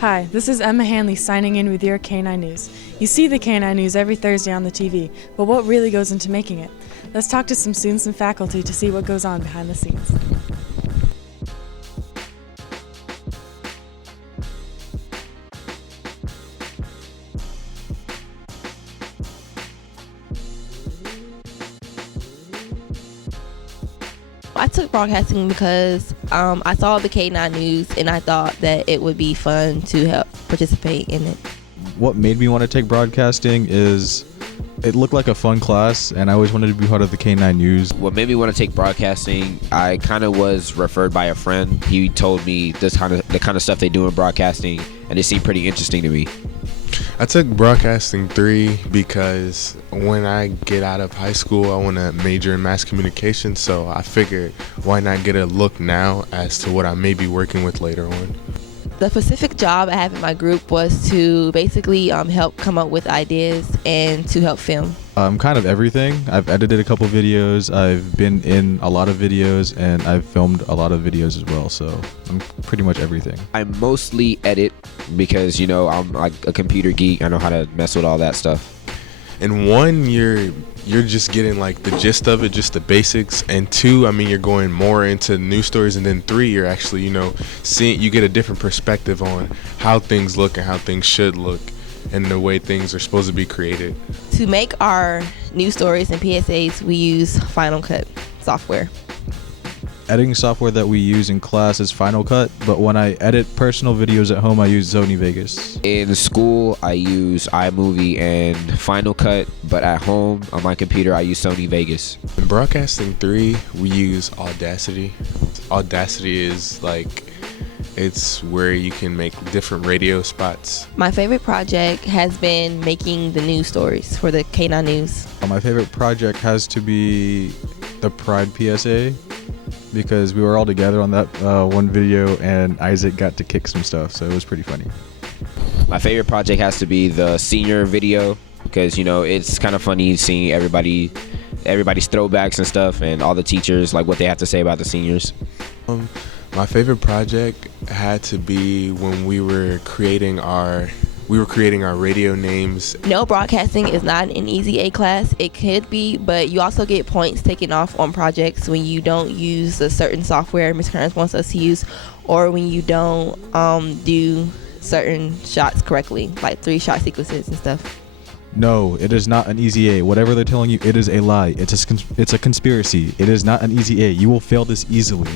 Hi, this is Emma Hanley signing in with your K9 News. You see the K9 News every Thursday on the TV, but what really goes into making it? Let's talk to some students and faculty to see what goes on behind the scenes. I took broadcasting because I saw the K9 News and I thought that it would be fun to help participate in it. What made me want to take broadcasting is it looked like a fun class, and I always wanted to be part of the K9 News. What made me want to take broadcasting, I kind of was referred by a friend. He told me the kind of stuff they do in broadcasting, and it seemed pretty interesting to me. I took Broadcasting 3 because when I get out of high school, I want to major in mass communication, so I figured why not get a look now as to what I may be working with later on. The specific job I have in my group was to basically help come up with ideas and to help film. Kind of everything. I've edited a couple videos, I've been in a lot of videos, and I've filmed a lot of videos as well, so I'm pretty much everything. I mostly edit because, I'm like a computer geek. I know how to mess with all that stuff. And one, you're just getting like the gist of it, just the basics. And two, you're going more into news stories. And then three, you're actually, you get a different perspective on how things look and how things should look and the way things are supposed to be created. To make our news stories and PSAs, we use Final Cut software. Editing software that we use in class is Final Cut, but when I edit personal videos at home, I use Sony Vegas. In school, I use iMovie and Final Cut, but at home, on my computer, I use Sony Vegas. In Broadcasting 3, we use Audacity. Audacity is it's where you can make different radio spots. My favorite project has been making the news stories for the K9 News. My favorite project has to be the Pride PSA, because we were all together on that one video and Isaac got to kick some stuff, so it was pretty funny. My favorite project has to be the senior video because, it's kind of funny seeing everybody's throwbacks and stuff and all the teachers, like what they have to say about the seniors. My favorite project had to be when we were creating our radio names. No, broadcasting is not an easy A class. It could be, but you also get points taken off on projects when you don't use a certain software Ms. Kearns wants us to use, or when you don't do certain shots correctly, like 3-shot sequences and stuff. No, it is not an easy A. Whatever they're telling you, it is a lie. It's a conspiracy. It is not an easy A. You will fail this easily.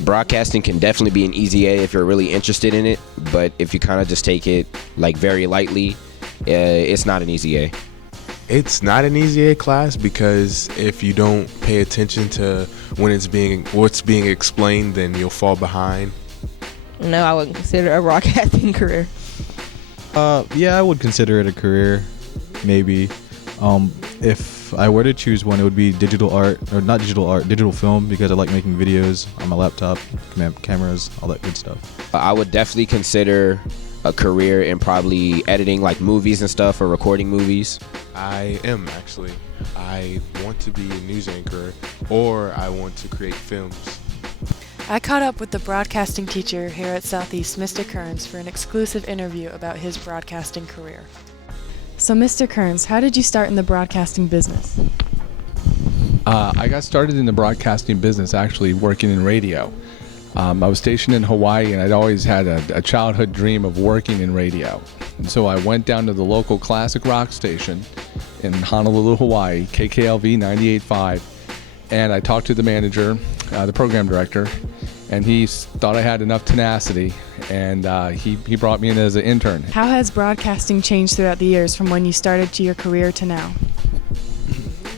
Broadcasting can definitely be an easy A if you're really interested in it, but if you kind of just take it very lightly, it's not an easy A. It's not an easy A class because if you don't pay attention to what's being explained, then you'll fall behind. No, I wouldn't consider a broadcasting career. Yeah, I would consider it a career, maybe. If I were to choose one, it would be digital film, because I like making videos on my laptop, cameras, all that good stuff. I would definitely consider a career in probably editing movies and stuff, or recording movies. I am actually. I want to be a news anchor, or I want to create films. I caught up with the broadcasting teacher here at Southeast, Mr. Kearns, for an exclusive interview about his broadcasting career. So, Mr. Kearns, how did you start in the broadcasting business? I got started in the broadcasting business actually working in radio. I was stationed in Hawaii, and I'd always had a childhood dream of working in radio. And so I went down to the local classic rock station in Honolulu, Hawaii, KKLV 98.5, and I talked to the manager, the program director, and he thought I had enough tenacity, and he brought me in as an intern. How has broadcasting changed throughout the years from when you started to your career to now?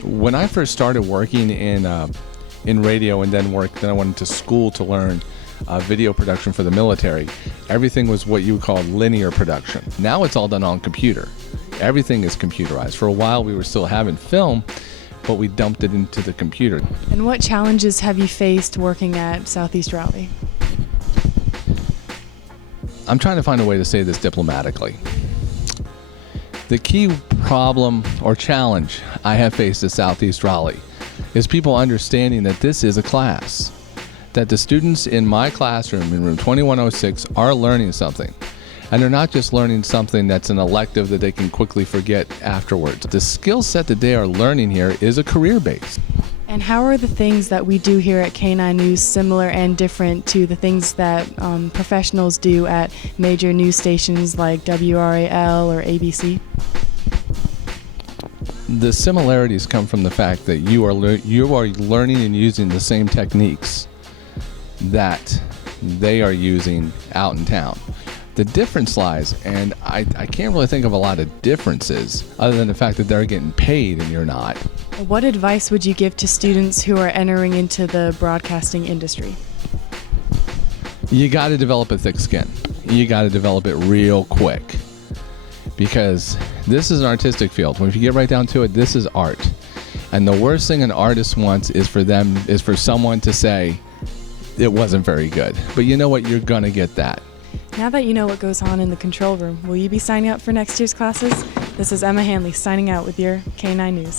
When I first started working in radio and then I went to school to learn video production for the military, everything was what you would call linear production. Now it's all done on computer. Everything is computerized. For a while we were still having film, but we dumped it into the computer. And what challenges have you faced working at Southeast Raleigh? I'm trying to find a way to say this diplomatically. The key problem or challenge I have faced at Southeast Raleigh is people understanding that this is a class, that the students in my classroom in room 2106 are learning something. And they're not just learning something that's an elective that they can quickly forget afterwards. The skill set that they are learning here is a career base. And how are the things that we do here at K9 News similar and different to the things that professionals do at major news stations like WRAL or ABC? The similarities come from the fact that you are learning and using the same techniques that they are using out in town. The difference lies, and I can't really think of a lot of differences other than the fact that they're getting paid and you're not. What advice would you give to students who are entering into the broadcasting industry? You got to develop a thick skin. You got to develop it real quick, because this is an artistic field. When if you get right down to it, this is art. And the worst thing an artist wants is for someone to say it wasn't very good. But you know what? You're going to get that. Now that you know what goes on in the control room, will you be signing up for next year's classes? This is Emma Hanley signing out with your K9 News.